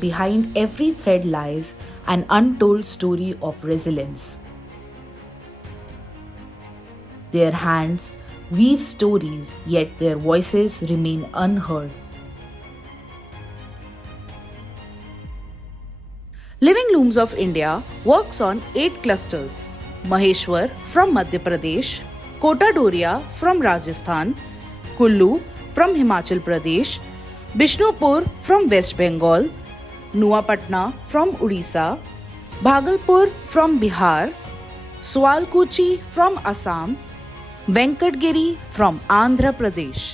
behind every thread lies an untold story of resilience. Their hands weave stories, yet their voices remain unheard. Living Looms of India works on 8 clusters: Maheshwar from Madhya Pradesh, Kota Doria from Rajasthan, Kullu from Himachal Pradesh, Bishnupur from West Bengal, Nuapatna from Odisha, Bhagalpur from Bihar, Sualkuchi from Assam, Venkatgiri from Andhra Pradesh.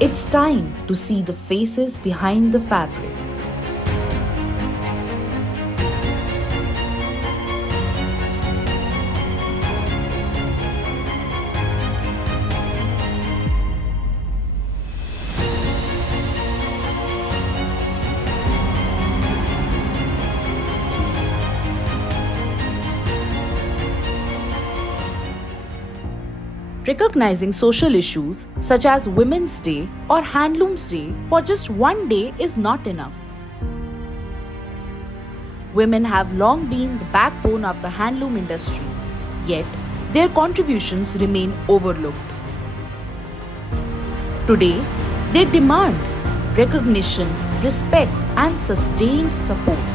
It's time to see the faces behind the fabric. Recognizing social issues such as Women's Day or Handlooms Day for just one day is not enough. Women have long been the backbone of the handloom industry, yet their contributions remain overlooked. Today, they demand recognition, respect, and sustained support.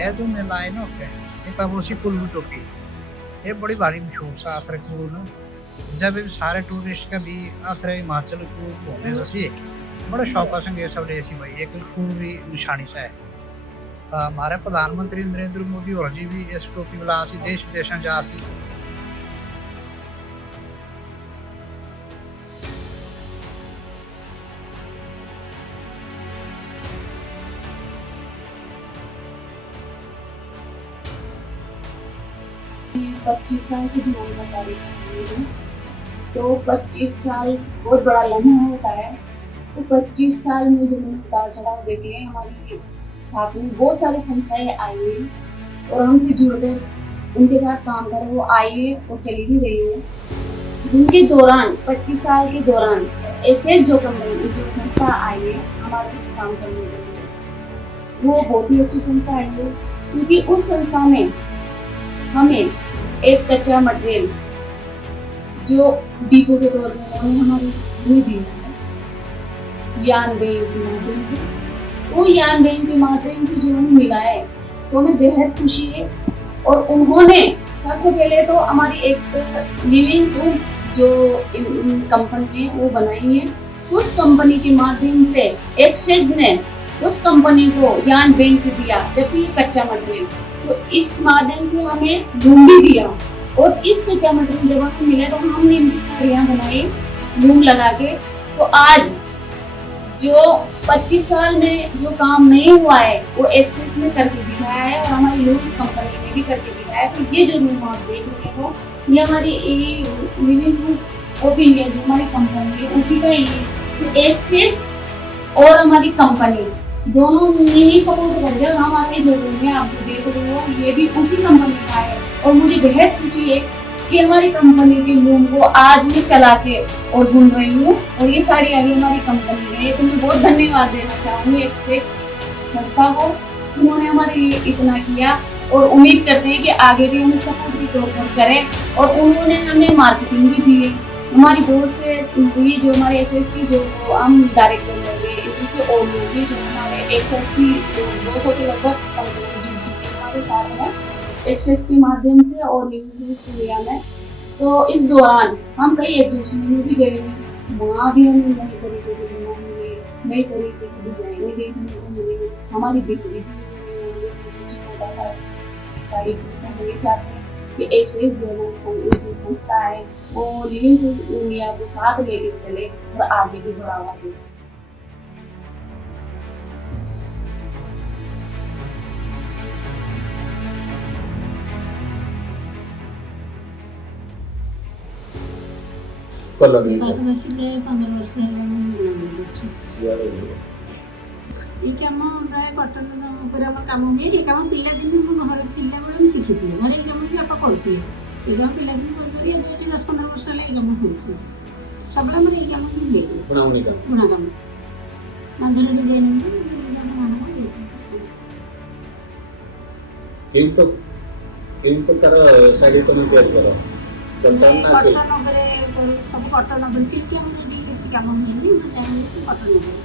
ਇਹ ਜੋ ਮੇਲਾ ਹੈ ਨਾ ਉੱਥੇ ਇਹ ਪਾਬੋਸੀ कुल्लू चौकी ये बड़ी भारी मशहूर सा आसरे कुल्लू जब भी सारे टूरिस्ट का भी आसरे हिमाचल को घूमते सी बड़े शौक संग ये सब ऐसी भाई एक पूरी निशानी सा है हमारे प्रधानमंत्री नरेंद्र मोदी और जी भी इस टोपी वाला सी देश विदेशों जा सी मैं 25 साल से ध्यान बता रही हूँ तो 25 साल बहुत बड़ा लम्हा होता है। तो 25 साल में जो मैंने उतार चढ़ाव देखे हैं, हमारी साथ में बहुत सारी संस्थाएं आई हैं और हमसे जुड़ गए उनके साथ काम करा, वो आई और चली भी गई है। जिनके दौरान 25 साल के दौरान एसएस जो कंपनी जो संस्था आई है हमारे काम करने के लिए, वो बहुत ही अच्छी संस्था आई है, क्योंकि उस संस्था ने हमें एक कच्चा मटेरियल जो डिपो के तौर पर उन्होंने हमारी हमें दिया है यान बैंक के माध्यम से। वो यान बैंक के माध्यम से जो हमें मिला है तो हमें बेहद खुशी है। और उन्होंने सबसे पहले तो हमारी एक लिविंग रूम जो कंपनी है वो बनाई है, उस कंपनी के माध्यम से एक्सिस ने उस कंपनी को यान बैंक दिया, जबकि ये कच्चा मटेरियल, तो इस माध्यम से हमें लूम भी दिया। और इस कच्चा मटेरियल जब हमें मिला तो हमने इनकी साड़ियाँ बनाई लूम लगा के। तो आज जो 25 साल में जो काम नहीं हुआ है वो एक्सिस ने करके दिखाया है, और हमारी लूम्स कंपनी ने भी करके दिखाया है। तो ये जो लूम आप देख रहे हो ये हमारी लिविंग रूम ऑफ इंडिया जो हमारी कंपनी है उसी का ही है। तो एक्सिस और हमारी कंपनी दोनों ने ही सपोर्ट कर दिया। हमारे जो रूम है आप जो देख रहे हो ये भी उसी कंपनी का है। और मुझे बेहद खुशी है कि हमारी कंपनी के लूम को आज मैं चला के और बुन रही हूँ, और ये साड़ी अभी हमारी कंपनी में है। तो मैं बहुत धन्यवाद देना चाहूँगी एक्सेस संस्था को, उन्होंने हमारे लिए इतना किया, और उम्मीद करते हैं कि आगे भी हमें सपोर्ट के तौर पर करें। और उन्होंने हमें मार्केटिंग भी दी है। हमारी बहुत से ये जो हमारे एसएस की जो हम डायरेक्टर होंगे इससे और लोग भी जो हमारे 180 200 के लगभग कम से कम जुड़ चुके हैं हमारे साथ में एक्सेस के माध्यम से और लिविंग इंडिया में। तो इस दौरान हम कई एग्जीबिशन में भी गए हैं, वहाँ भी हमें नई तरीके के डिजाइन मिले, नई तरीके की डिजाइनें देखने को मिली। हमारी बिक्री भी छोटा सा साड़ी हम ये चाहते हैं कि ऐसे जो संस्था है वो लिविंग इंडिया को साथ लेकर चले और आगे भी बढ़ावा दे। ପାଖାପାଖି 15 ବର୍ଷ ହେଲାଣି ଏଇ କାମ ପ୍ରାୟ କଟନ ଉପରେ ଆମର କାମ ହୁଏ। ଏ କାମ ପିଲାଦିନୁ ମୁଁ ଘରେ ଥିଲାବେଳେ ମୁଁ ଶିଖିଥିଲି, ଘରେ ଏଇ କାମ ବି ବାପା କରୁଥିଲେ। ଏଇ କାମ ପିଲାଦିନୁ କରିଥିଲି, ଏବେ ଏଠି 10-15 ବର୍ଷ ହେଲା ଏଇ କାମ ହେଉଛି। ସବୁବେଳେ ଆମର ଏଇ କାମ ହିଁ ହୁଏ, ବୁଣା କାମ, ବାନ୍ଧର ଡିଜାଇନ କେଉଁ ପ୍ରକାର ଶାଢ଼ୀ ତମେ ତିଆରି କର? କଟନ ଉପରେ କରୁ, ସବୁ କଟନ ଉପରେ ସିଲ୍କ ଆମର ଏଠି କିଛି କାମ ହୁଏନି। ମୁଁ ଜାଣିଲି ସେ କଟନ ଉପରେ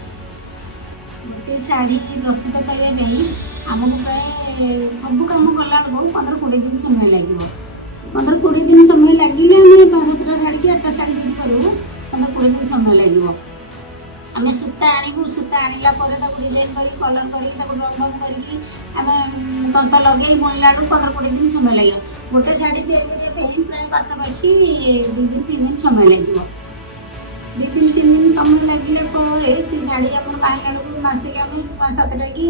ଗୋଟେ ଶାଢ଼ୀ ପ୍ରସ୍ତୁତ କରିବା ପାଇଁ ଆମକୁ ପ୍ରାୟ ସବୁ କାମ କଲାବେଳକୁ 15-20 ଦିନ ସମୟ ଲାଗିବ। 15-20 ଦିନ ସମୟ ଲାଗିଲେ ଆମେ 5-7ଟା ଶାଢ଼ୀ କି 8ଟା ଶାଢ଼ୀ ଯଦି କରିବୁ 15-20 ଦିନ ସମୟ ଲାଗିବ। ଆମେ ସୂତା ଆଣିବୁ, ସୂତା ଆଣିଲା ପରେ ତାକୁ ଡିଜାଇନ୍ କରିକି କଲର୍ କରିକି ତାକୁ ରଙ୍ଗ କରିକି ଆମେ ତନ୍ତ ଲଗେଇ ବୁଣିଲା ବେଳକୁ 15-20 ଦିନ ସମୟ ଲାଗିବ। ଗୋଟେ ଶାଢ଼ୀ ତିଆରି କରିବା ପାଇଁ ପ୍ରାୟ ପାଖାପାଖି 2-3 ଦିନ ସମୟ ଲାଗିବ। 2-3 ଦିନ ସମୟ ଲାଗିଲା ପରେ ସେ ଶାଢ଼ୀ ଆମର ବାହାରିଲା ବେଳକୁ ମାସେକେ ଆମେ 5-7ଟା କି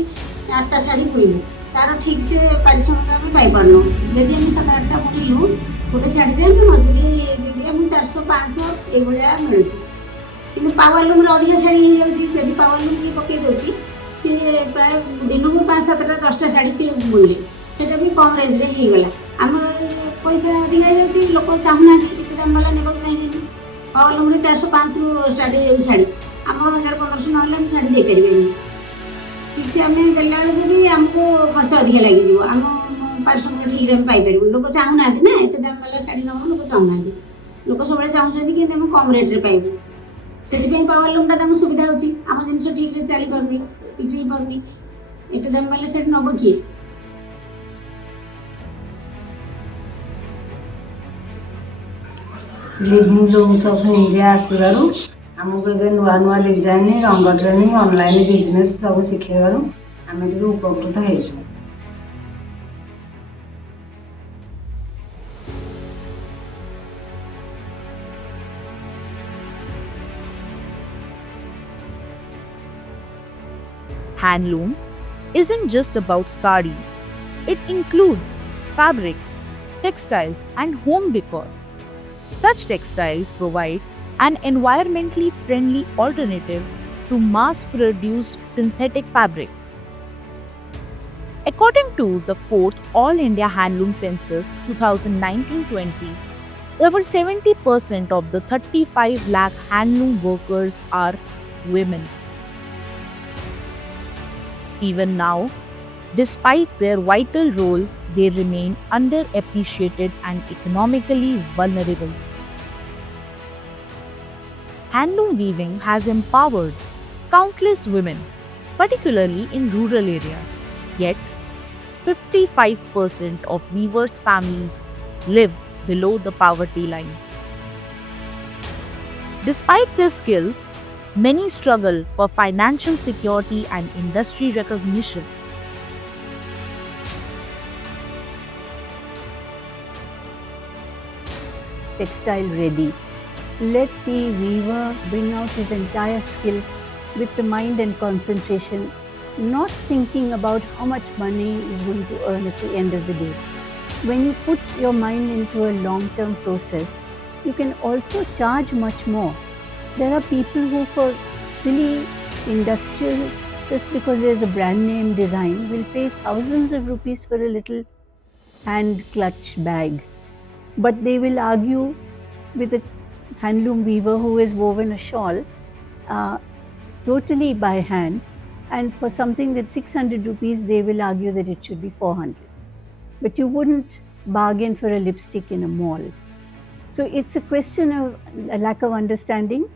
8ଟା ଶାଢ଼ୀ ବୁଣିବୁ, ତାର ଠିକ୍ ସେ ପାରିଶ୍ରମିକ ଆମେ ପାଇପାରୁନୁ। ଯଦି ଆମେ 7-8ଟା ବୁଣିଲୁ ଗୋଟେ ଶାଢ଼ୀରେ ଆମେ ମଜୁରୀ ଦେଇଦେଇ ଆମକୁ 400-500 ଏଇଭଳିଆ ମିଳୁଛି। କିନ୍ତୁ ପାୱାର ଲୁମ୍ରେ ଅଧିକା ଶାଢ଼ୀ ହେଇଯାଉଛି। ଯଦି ପାୱାର ଲୁମ୍ ବି ପକାଇ ଦେଉଛି ସିଏ ପ୍ରାୟ ଦିନକୁ 5-7ଟା 10ଟା ଶାଢ଼ୀ ସିଏ ବୁଣିଲେ, ସେଇଟା ବି କମ୍ ରେଞ୍ଜରେ ହେଇଗଲା। ଆମର ପଇସା ଅଧିକା ହେଇଯାଉଛି, ଲୋକ ଚାହୁଁନାହାନ୍ତି, କେତେ ଦାମ ବାଲା ନେବାକୁ ଚାହିଁବେନି। ପାୱାର ଲୁମ୍ରେ 400-500ରୁ ଷ୍ଟାର୍ଟ ହେଇଯାଉଛି ଶାଢ଼ୀ, ଆମର 1000-1500 ନହେଲେ ଆମେ ଶାଢ଼ୀ ଦେଇପାରିବାନି। ଠିକ୍ସେ ଆମେ ଦେଲା ବେଳକୁ ବି ଆମକୁ ଖର୍ଚ୍ଚ ଅଧିକା ଲାଗିଯିବ, ଆମ ପାରିଶ୍ରମିକ ଠିକ୍ରେ ଆମେ ପାଇପାରିବୁନି। ଲୋକ ଚାହୁଁନାହାନ୍ତି ନା, ଏତେ ଦାମ ବାଲା ଶାଢ଼ୀ ନେବାକୁ ଲୋକ ଚାହୁଁନାହାନ୍ତି। ଲୋକ ସବୁବେଳେ ଚାହୁଁଛନ୍ତି କିନ୍ତୁ ଆମେ କମ୍ ରେଟ୍ରେ ପାଇବୁ। ସେଥିପାଇଁ ପାୱାର ଲୁମ୍ଟା ତାଙ୍କୁ ସୁବିଧା ହେଉଛି, ଆମ ଜିନିଷ ଠିକ୍ରେ ଚାଲିପାରୁନି, ବିକ୍ରି ହେଇପାରୁନି। ଏତେ ଦାମ ବାଲା ଶାଢ଼ୀ ନେବ କିଏ? लिविंग लूम्स ऑफ इंडिया आसबार आमको ए नुआ नुआ डिजाइन रंग ट्रेनिंग ऑनलाइन बिजनेस सब शिखेबार आम टे उपकृत हो। Handloom isn't just about sarees. It includes fabrics, textiles, and home decor. Such textiles provide an environmentally friendly alternative to mass-produced synthetic fabrics. According to the 4th All India Handloom Census 2019-20, over 70% of the 35 lakh handloom workers are women. Even now, despite their vital role, they remain underappreciated and economically vulnerable. Handloom weaving has empowered countless women, particularly in rural areas. Yet, 55% of weavers' families live below the poverty line. Despite their skills, many struggle for financial security and industry recognition. Textile ready. Let the weaver bring out his entire skill with the mind and concentration, not thinking about how much money is going to earn at the end of the day. When you put your mind into a long-term process, you can also charge much more. There are people who, for silly industrial, just because there's a brand name design, will pay thousands of rupees for a little hand clutch bag. But they will argue with a handloom weaver who has woven a shawl totally by hand, and for something that's 600 rupees, they will argue that it should be 400. But you wouldn't bargain for a lipstick in a mall. So it's a question of a lack of understanding,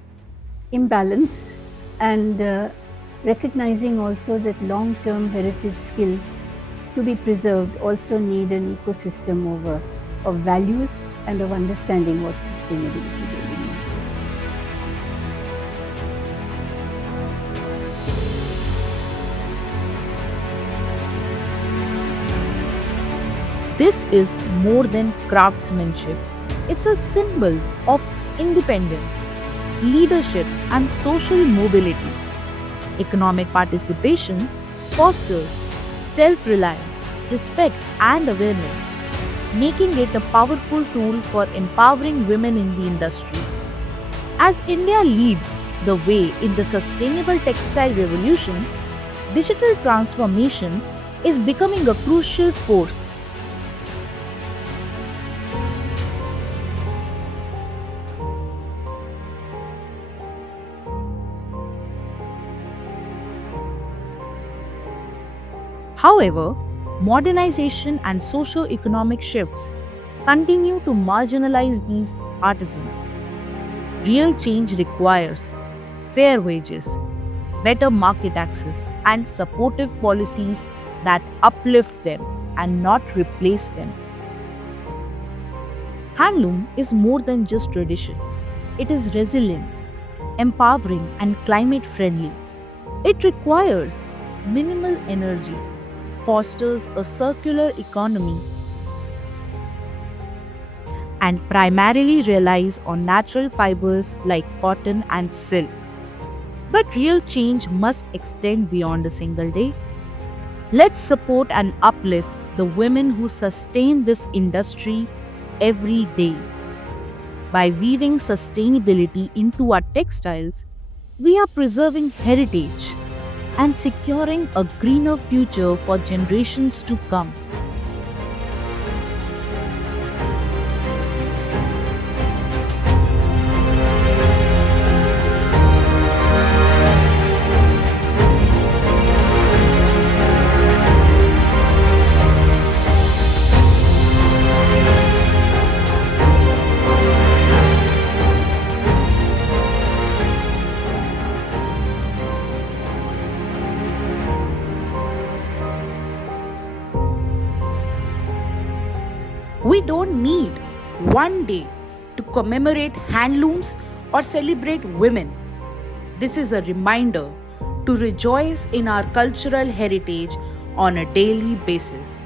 imbalance, and recognizing also that long-term heritage skills to be preserved also need an ecosystem of values and of understanding what sustainability really means. This is more than craftsmanship. It's a symbol of independence, leadership, and social mobility. Economic participation fosters self-reliance, respect, and awareness, making it a powerful tool for empowering women in the industry. As India leads the way in the sustainable textile revolution, digital transformation is becoming a crucial force. However, modernization and socio-economic shifts continue to marginalize these artisans. Real change requires fair wages, better market access, and supportive policies that uplift them and not replace them. Handloom is more than just tradition. It is resilient, empowering, and climate friendly. It requires minimal energy, fosters a circular economy, and primarily relies on natural fibers like cotton and silk. But real change must extend beyond a single day. Let's support and uplift the women who sustain this industry every day. By weaving sustainability into our textiles, we are preserving heritage and securing a greener future for generations to come. We don't need one day to commemorate handlooms or celebrate women. This is a reminder to rejoice in our cultural heritage on a daily basis.